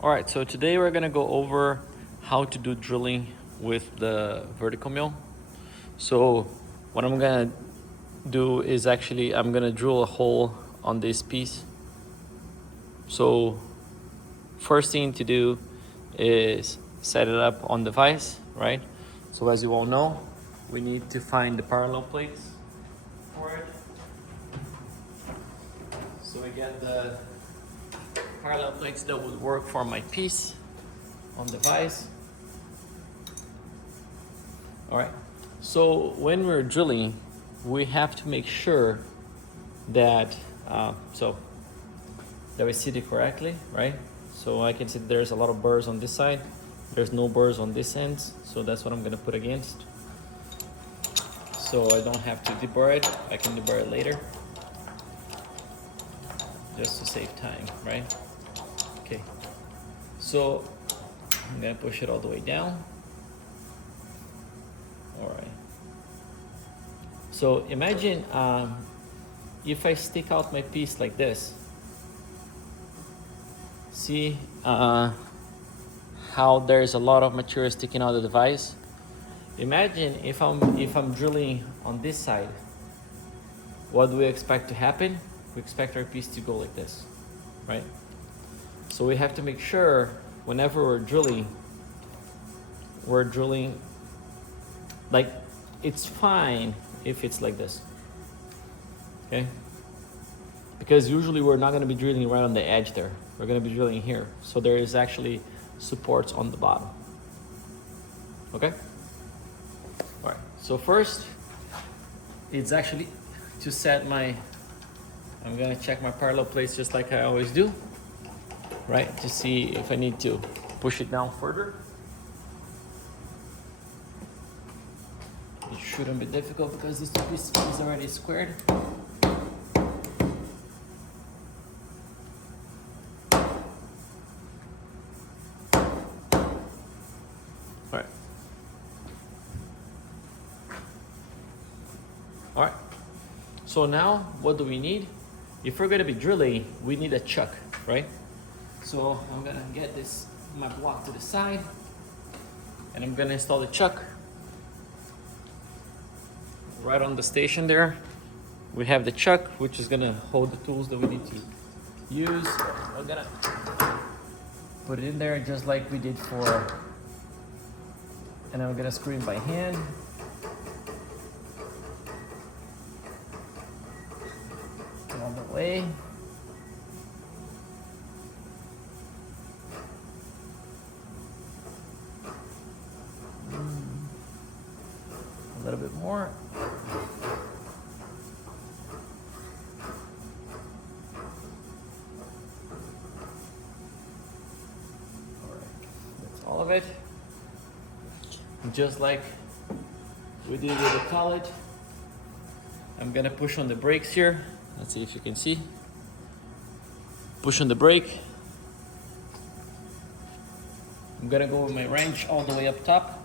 All right, so today we're gonna go over how to do drilling with the vertical mill. So what I'm gonna do is actually I'm gonna drill a hole on this piece. So first thing to do is set it up on the vise, right? So as you all know, we need to find the parallel plates for it. So we get the parallel plates that would work for my piece on the vise. All right, so when we're drilling, we have to make sure that that we see it correctly, right? So I can see there's a lot of burrs on this side, there's no burrs on this end, so that's what I'm gonna put against. So I don't have to deburr it, I can deburr it later, just to save time, right? Okay, so I'm gonna push it all the way down. All right. So imagine if I stick out my piece like this. See how there's a lot of material sticking out of the vise. Imagine if I'm drilling on this side. What do we expect to happen? We expect our piece to go like this, right? So we have to make sure whenever we're drilling like, it's fine if it's like this, okay? Because usually we're not gonna be drilling right on the edge there. We're gonna be drilling here. So there is actually supports on the bottom, okay? All right, so first, it's actually to set I'm gonna check my parallel plates just like I always do, right? To see if I need to push it down further. It shouldn't be difficult because this piece is already squared. All right, so now what do we need? If we're gonna be drilling, we need a chuck, right? So I'm gonna get my block to the side, and I'm gonna install the chuck. Right on the station there, we have the chuck, which is gonna hold the tools that we need to use. We're gonna put it in there just like we did and I'm gonna screw it by hand. All the way. A little bit more. That's all of it. Just like we did with the collet, I'm gonna push on the brakes here. Let's see if you can see. Push on the brake. I'm gonna go with my wrench all the way up top.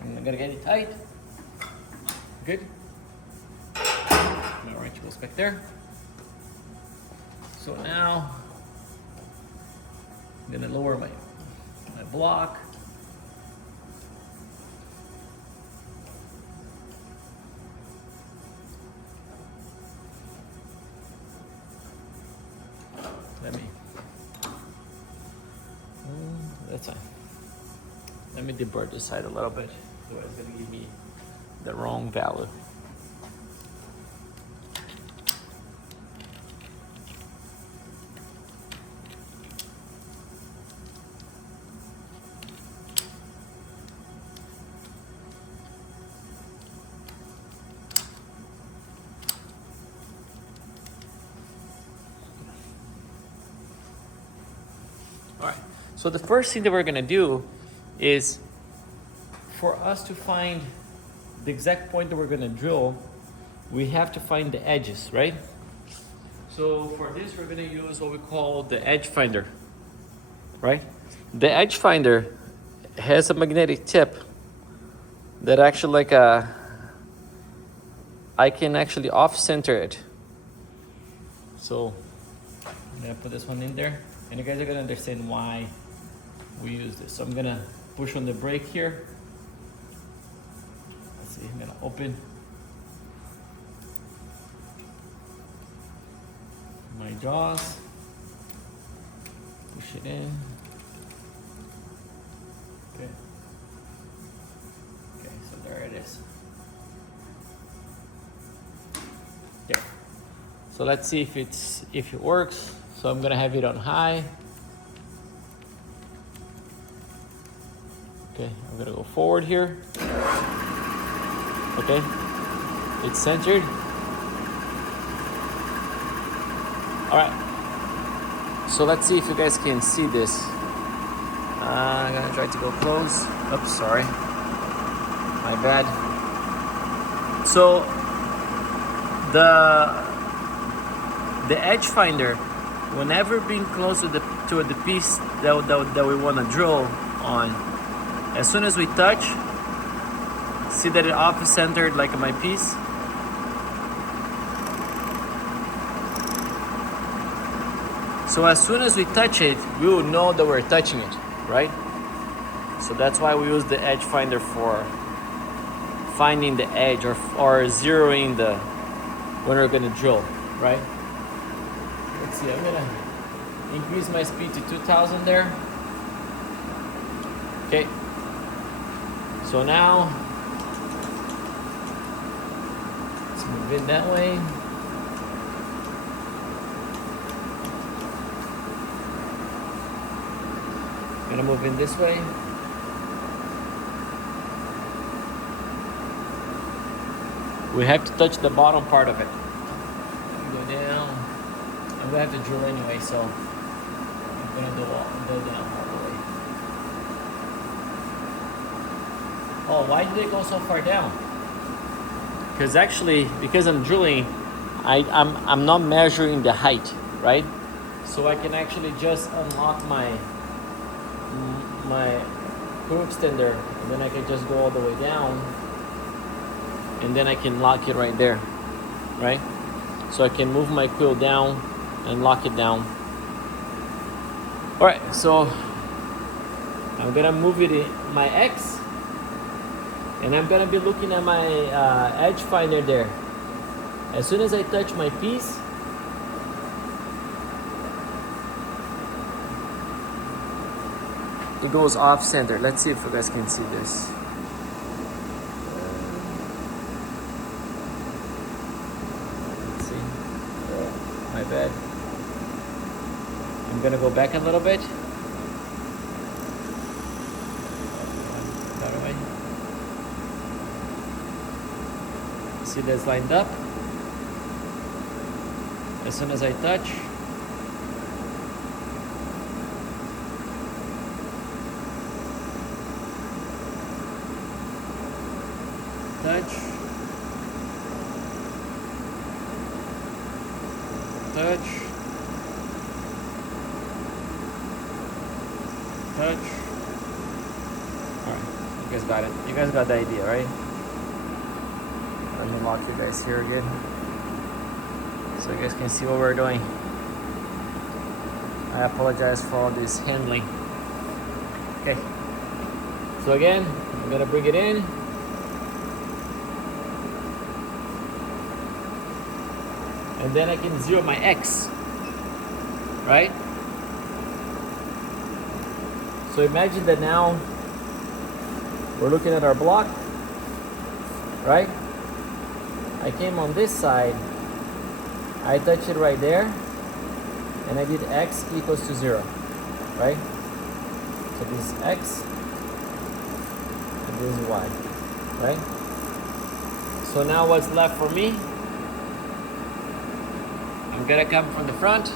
I'm gonna get it tight. Good. My wrench goes back there. So now I'm gonna lower my block. That's fine. Let me deburr this side a little bit, otherwise it's gonna give me the wrong value. All right, so the first thing that we're gonna do is for us to find the exact point that we're gonna drill, we have to find the edges, right? So for this, we're gonna use what we call the edge finder, right? The edge finder has a magnetic tip that actually I can actually off-center it. So I'm gonna put this one in there, and you guys are gonna understand why we use this. So I'm gonna push on the brake here. Let's see, I'm gonna open my jaws, push it in. Okay. Okay, so there it is. Okay. So let's see if it works. So I'm gonna have it on high. Okay, I'm gonna go forward here. Okay, it's centered. All right. So let's see if you guys can see this. I'm gonna try to go close. Oops, sorry. My bad. So the edge finder, whenever being close to the piece that we want to drill on, as soon as we touch, see that it off centered like my piece. So as soon as we touch it, we will know that we're touching it, right? So that's why we use the edge finder for finding the edge or zeroing when we're gonna drill, right? Let's see, I'm gonna increase my speed to 2000 there. Okay. So now, let's move in that way. Gonna move in this way. We have to touch the bottom part of it. Go down. I'm gonna have to drill anyway, so I'm gonna go down all the way. Oh, why did it go so far down? Because I'm drilling, I'm not measuring the height, right? So I can actually just unlock my screw extender, and then I can just go all the way down, and then I can lock it right there, right? So I can move my quill down and lock it down. All right, so I'm gonna move it in my X, and I'm gonna be looking at my edge finder there. As soon as I touch my piece, it goes off center. Let's see if you guys can see this. Let's see. My bad. I'm gonna go back a little bit. That way. See that's lined up. As soon as I touch, touch, all right, you guys got it. You guys got the idea, right? Let me lock you guys here again so you guys can see what we're doing. I apologize for all this handling. Okay, so again, I'm gonna bring it in. And then I can zero my X, right? So imagine that now we're looking at our block, right? I came on this side, I touch it right there, and I did X equals to 0, right? So this is X, and this is Y, right? So now what's left for me? I'm gonna come from the front.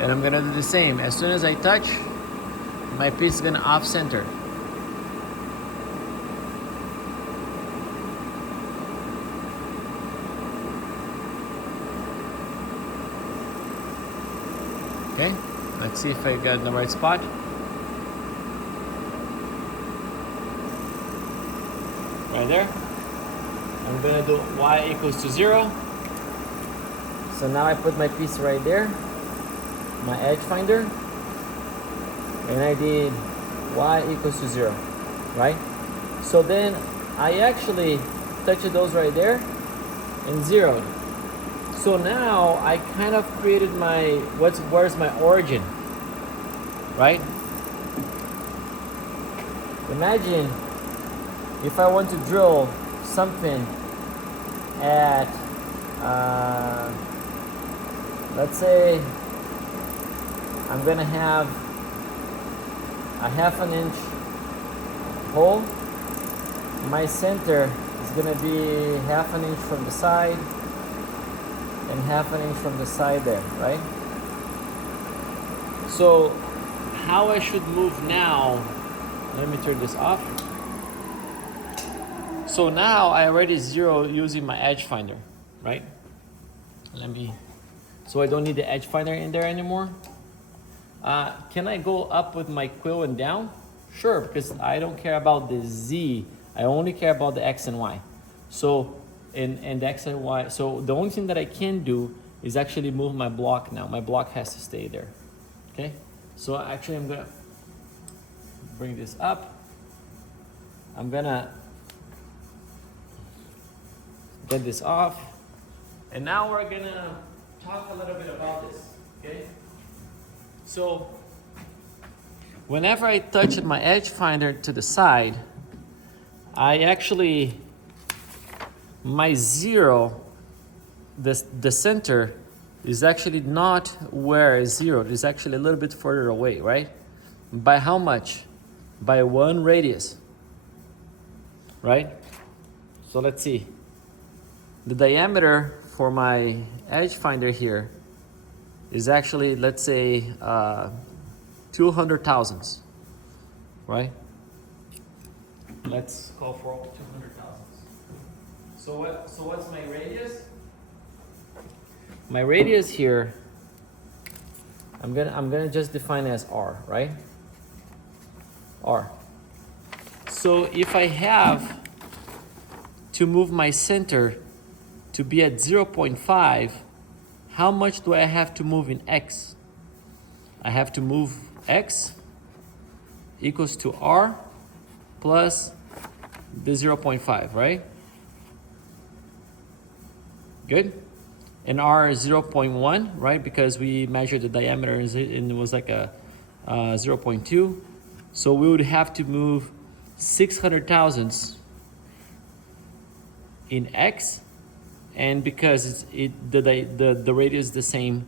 And I'm gonna do the same. As soon as I touch, my piece is gonna off center. Okay, Let's see if I got in the right spot. Right there. I'm gonna do y equals to 0. So now I put my piece right there, my edge finder, and I did y equals to 0, right? So then I actually touched those right there and zeroed. So now I kind of created my, where's my origin, right? Imagine if I want to drill something at, let's say I'm gonna have a 1/2 inch hole. My center is gonna be 1/2 inch from the side and 1/2 inch from the side there, right? So how I should move now, let me turn this off. So now I already zero using my edge finder, right? So I don't need the edge finder in there anymore. Can I go up with my quill and down? Sure, because I don't care about the Z. I only care about the X and Y. So, and the X and Y. So the only thing that I can do is actually move my block now. My block has to stay there, okay? So actually I'm gonna bring this up. I'm gonna get this off. And now we're gonna talk a little bit about this, okay? So whenever I touch my edge finder to the side, I actually, my 0, the center is actually not where it's zeroed. It's actually a little bit further away, right? By how much? By 1 radius, right? So let's see. The diameter for my edge finder here is actually, let's say, 200 thousandths, right? Let's call for 200 thousandths. So what's my radius? My radius here, I'm gonna just define it as R, right? R. So if I have to move my center to be at 0.5, how much do I have to move in X? I have to move X equals to R plus the 0.5, right? Good. And R is 0.1, right? Because we measured the diameter and it was like a 0.2. So we would have to move 600 thousandths in X, and because the radius is the same,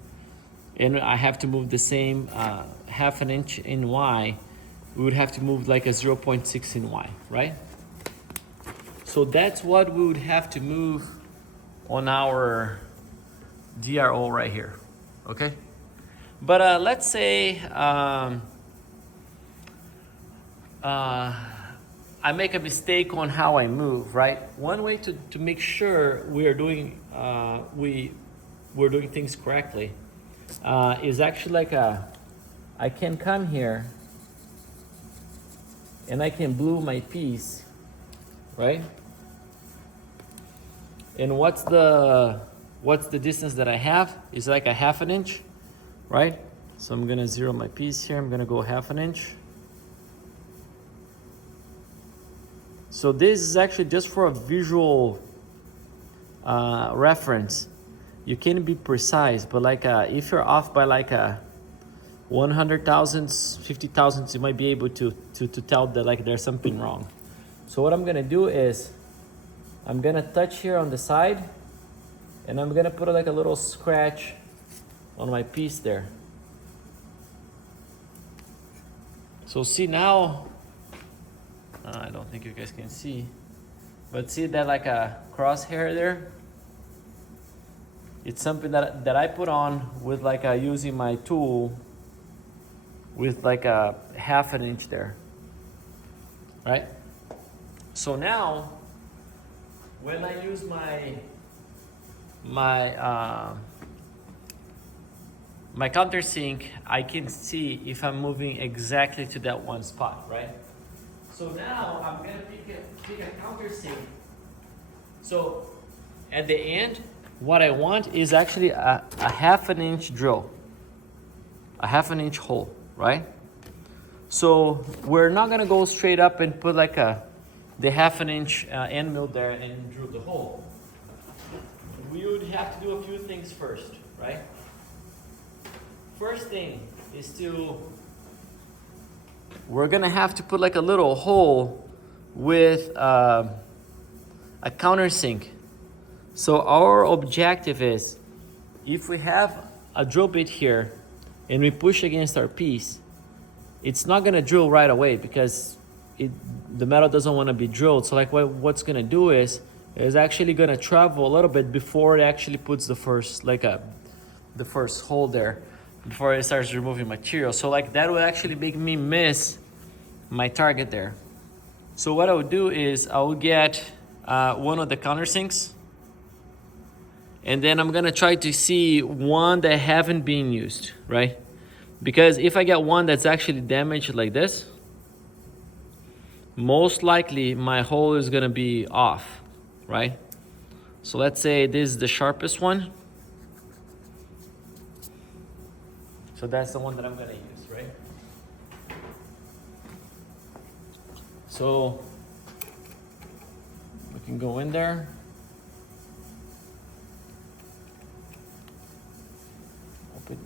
and I have to move the same 1/2 inch in Y, we would have to move like a 0.6 in Y, right? So that's what we would have to move on our DRO right here, okay? But let's say I make a mistake on how I move, right? One way to make sure we're doing things correctly is actually like I can come here and I can glue my piece, right? And what's the distance that I have? Is like a 1/2 inch, right? So I'm gonna zero my piece here. I'm gonna go 1/2 inch. So this is actually just for a visual reference. You can be precise, but like if you're off by like 100 thousandths, 50 thousandths, you might be able to tell that like there's something wrong. So what I'm gonna do is I'm gonna touch here on the side, and I'm gonna put like a little scratch on my piece there. So see now, I don't think you guys can see, but see that like a crosshair there? It's something that I put on with like using my tool with like a 1/2 inch there, right? So now, when I use my my countersink, I can see if I'm moving exactly to that one spot, right? So now I'm gonna pick a countersink. So at the end, what I want is actually a half an inch drill, a half an inch hole, right? So we're not gonna go straight up and put like the half an inch end mill there and drill the hole. We would have to do a few things first, right? First thing is we're gonna have to put like a little hole with a countersink. So our objective is, if we have a drill bit here and we push against our piece, it's not gonna drill right away because the metal doesn't want to be drilled. So like what's gonna do is actually gonna travel a little bit before it actually puts the first hole there, before it starts removing material. So like that would actually make me miss my target there. So what I would do is I will get one of the countersinks, and then I'm gonna try to see one that haven't been used, right? Because if I get one that's actually damaged like this, most likely my hole is gonna be off, right? So let's say this is the sharpest one. So that's the one that I'm gonna use, right? So we can go in there. Open.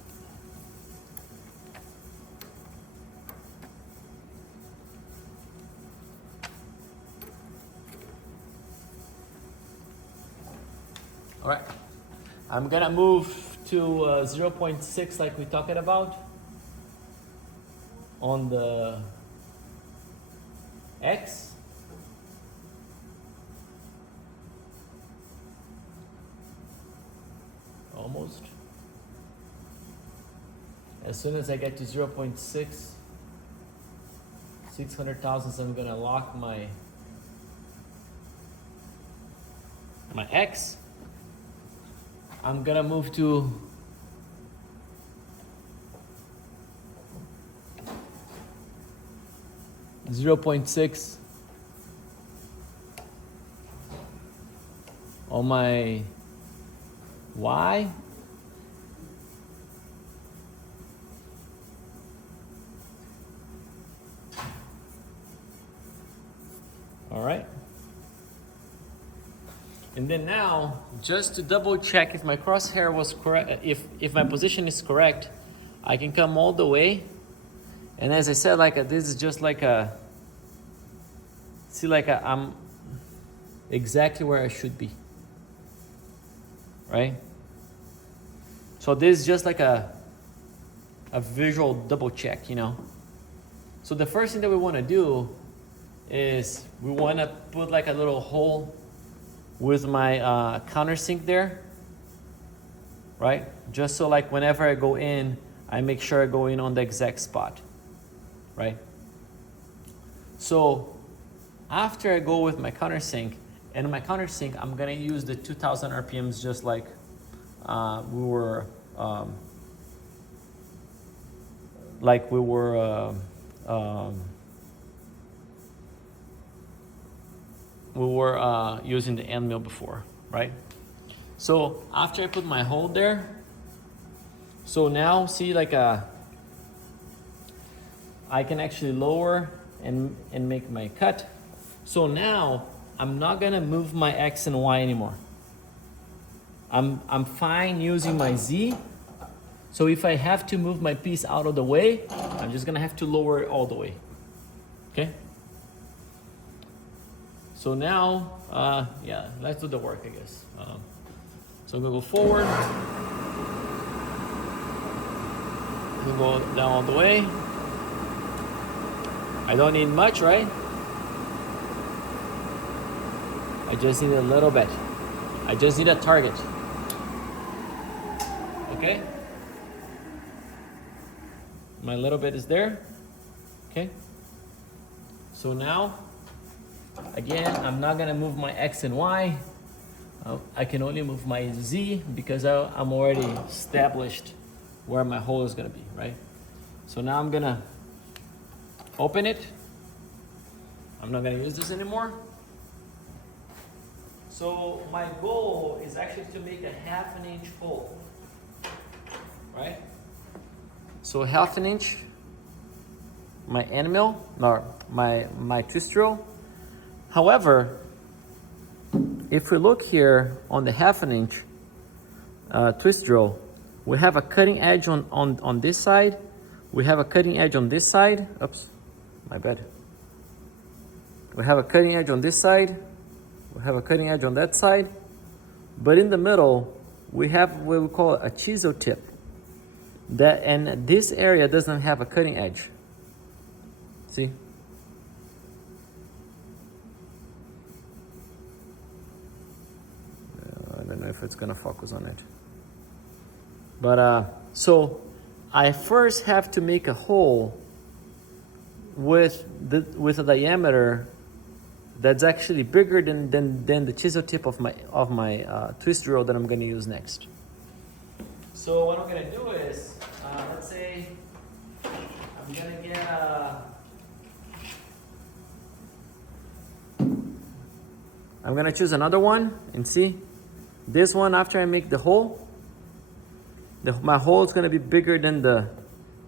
All right, I'm gonna move to 0.6 like we talked about on the X. Almost. As soon as I get to 0.6, 600 thousandths, I'm gonna lock my X. I'm gonna move to 0.6 on my Y. All right. And then now, just to double check if my crosshair was correct, if my position is correct, I can come all the way. And as I said, this is just I'm exactly where I should be, right? So this is just like a visual double check, you know? So the first thing that we wanna do is we wanna put like a little hole with my countersink there, right? Just so like whenever I go in, I make sure I go in on the exact spot, right? So after I go with my countersink, and my countersink, I'm gonna use the 2000 RPMs just like we were using the end mill before, right? So after I put my hole there, so now see I can actually lower and make my cut. So now I'm not gonna move my X and Y anymore. I'm fine using my Z. So if I have to move my piece out of the way, I'm just gonna have to lower it all the way, okay? So now, yeah, let's do the work, I guess. So I'm gonna go forward. I'm gonna go down all the way. I don't need much, right? I just need a little bit. I just need a target. Okay? My little bit is there. Okay? So now, again, I'm not gonna move my X and Y. I can only move my Z because I'm already established where my hole is gonna be, right? So now I'm gonna open it. I'm not gonna use this anymore. So my goal is actually to make a 1/2 inch hole, right? So 1/2 inch, my end mill, or my twist drill. However, if we look here on the 1/2 inch twist drill, we have a cutting edge on this side. We have a cutting edge on this side. Oops, my bad. We have a cutting edge on this side. We have a cutting edge on that side. But in the middle, we have what we call a chisel tip. And this area doesn't have a cutting edge. See? I don't know if it's gonna focus on it. But so I first have to make a hole with a diameter that's actually bigger than the chisel tip of my twist drill that I'm gonna use next. So what I'm gonna do is, let's say I'm gonna get I'm gonna choose another one and see. This one, after I make the hole, my hole is gonna be bigger than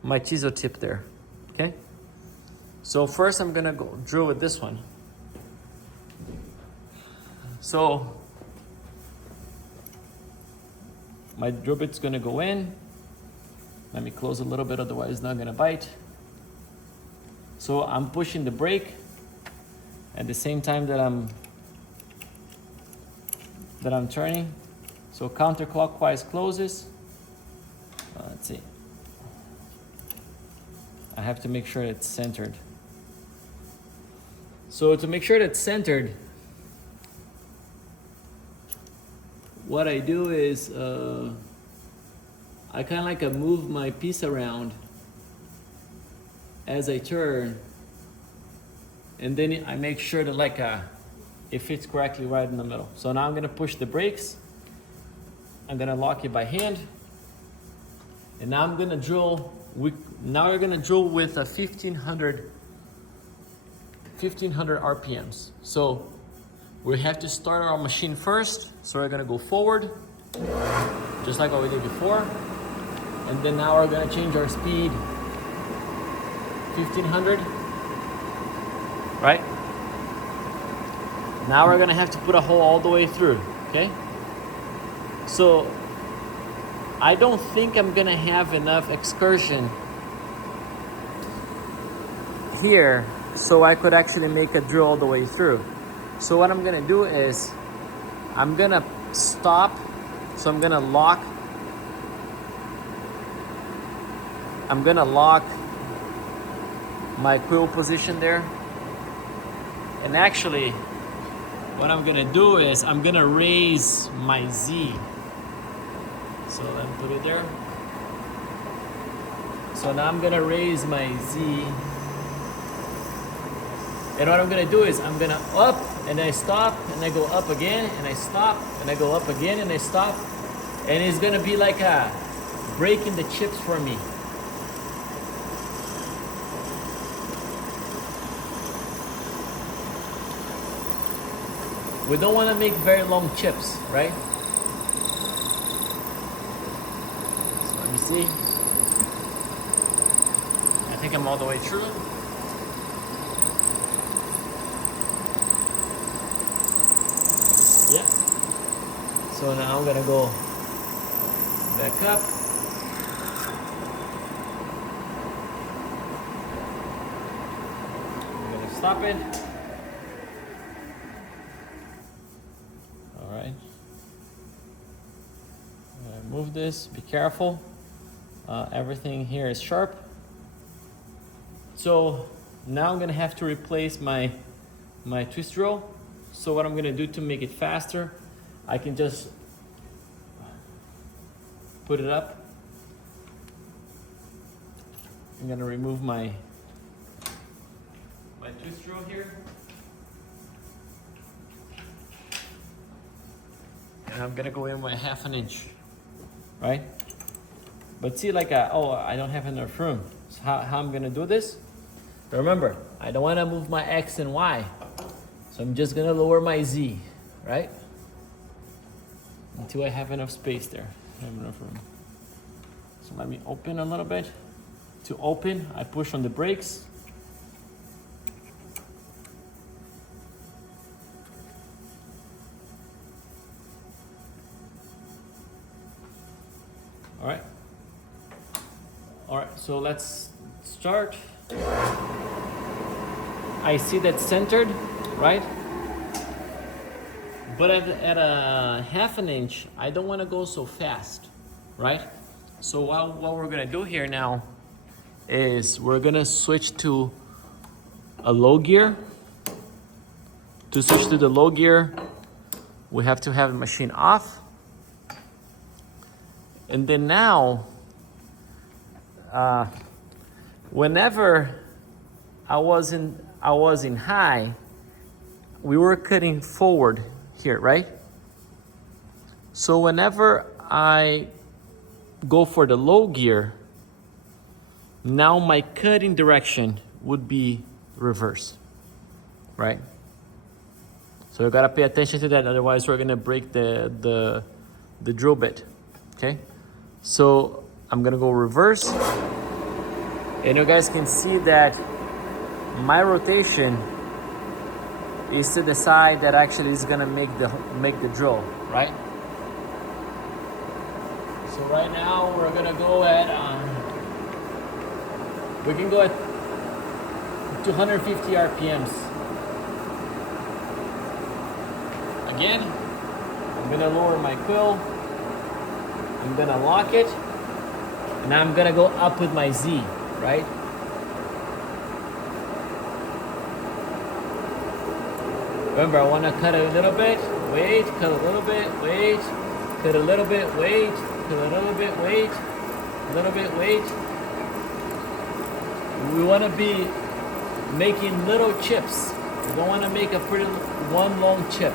my chisel tip there, okay? So first I'm gonna go drill with this one. So my drill bit's gonna go in. Let me close a little bit, otherwise it's not gonna bite. So I'm pushing the brake at the same time that I'm turning. So counterclockwise closes. Let's see. I have to make sure it's centered. So to make sure that it's centered, what I do is I kind of like move my piece around as I turn, and then I make sure that it fits correctly right in the middle. So now I'm gonna push the brakes. I'm gonna lock it by hand, and now I'm gonna drill. Now we're gonna drill with a 1500 RPMs. So we have to start our machine first. So we're gonna go forward, just like what we did before. And then now we're gonna change our speed, 1500, right? Now we're gonna have to put a hole all the way through, okay? So I don't think I'm gonna have enough excursion here so I could actually make a drill all the way through. So what I'm gonna do is I'm gonna stop. So I'm gonna lock my quill position there. And actually what I'm gonna do is I'm gonna raise my Z. So let me put it there. So now I'm gonna raise my Z. And what I'm gonna do is I'm gonna up and I stop and I go up again and I stop and I go up again and I stop. And it's gonna be like breaking the chips for me. We don't wanna make very long chips, right? So let me see. I think I'm all the way through. Yeah. So now I'm gonna go back up. I'm gonna stop it. All right. I'm gonna move this. Be careful. Everything here is sharp. So now I'm gonna have to replace my twist drill. So what I'm gonna do to make it faster, I can just put it up. I'm gonna remove my twist drill here. And I'm gonna go in with 1/2 inch, right? But see, like, oh, I don't have enough room. So how I'm gonna do this? Remember, I don't wanna move my X and Y. So I'm just gonna lower my Z, right? Until I have enough space there, I have enough room. So let me open a little bit. To open, I push on the brakes. All right, so let's start. I see that centered, right? But at a half an inch, I don't want to go so fast, right? So what we're gonna do here now is we're gonna switch to a low gear. To switch to the low gear, we have to have the machine off. And then now, whenever I was in high, we were cutting forward here, right? So whenever I go for the low gear, now my cutting direction would be reverse, right? So you gotta pay attention to that, otherwise we're gonna break the drill bit, okay? So I'm gonna go reverse, and you guys can see that my rotation is to the side that actually is gonna make the drill, right? So right now we're gonna go at we can go at 250 RPMs. Again, I'm gonna lower my quill. I'm gonna lock it, and I'm gonna go up with my Z, right? Remember, I wanna cut a little bit, wait, cut a little bit, wait, cut a little bit, wait, cut a little bit, wait, a little bit, wait. We wanna be making little chips. We don't wanna make a pretty one long chip,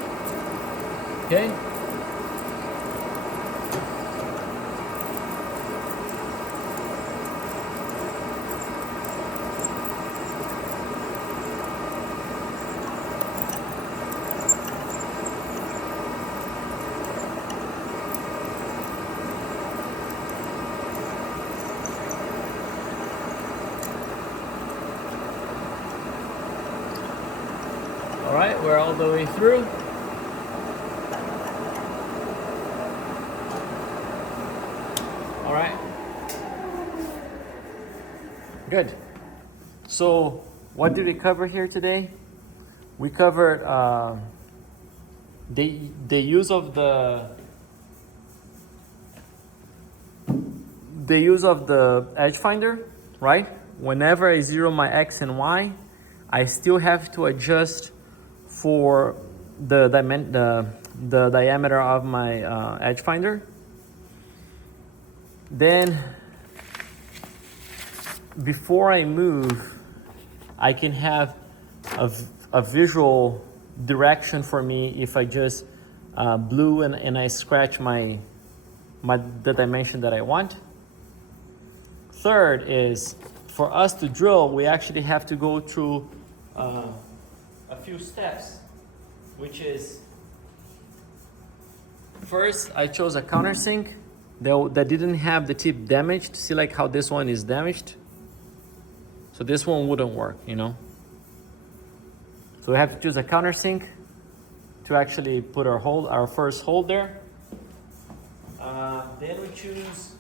okay? All right, we're all the way through. All right. Good. So what did we cover here today? We covered the use of the edge finder, right? Whenever I zero my X and Y, I still have to adjust for the diameter of my edge finder. Then before I move, I can have a visual direction for me if I just blew and I scratch the dimension that I want. Third is, for us to drill, we actually have to go through a few steps, which is, first I chose a countersink that didn't have the tip damaged. See like how this one is damaged? So this one wouldn't work, you know? So we have to choose a countersink to actually put our first hole there. Then we choose,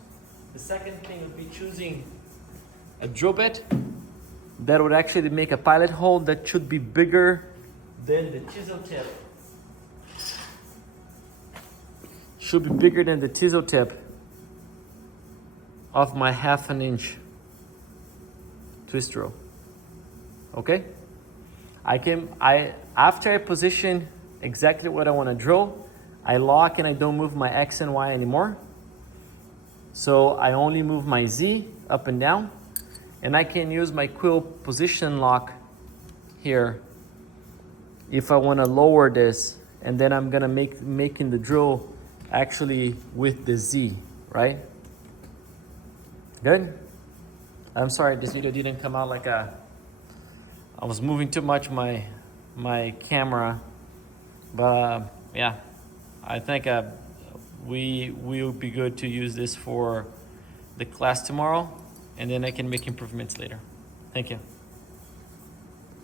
the second thing would be choosing a drill bit that would actually make a pilot hole that should be bigger than the chisel tip. Should be bigger than the chisel tip of my 1/2 inch twist drill. Okay? After I position exactly what I want to drill, I lock and I don't move my X and Y anymore. So I only move my Z up and down, and I can use my quill position lock here if I want to lower this, and then I'm gonna making the drill actually with the Z, right? Good? I'm sorry this video didn't come out like I was moving too much my camera, but yeah, I think we will be good to use this for the class tomorrow, and then I can make improvements later. Thank you.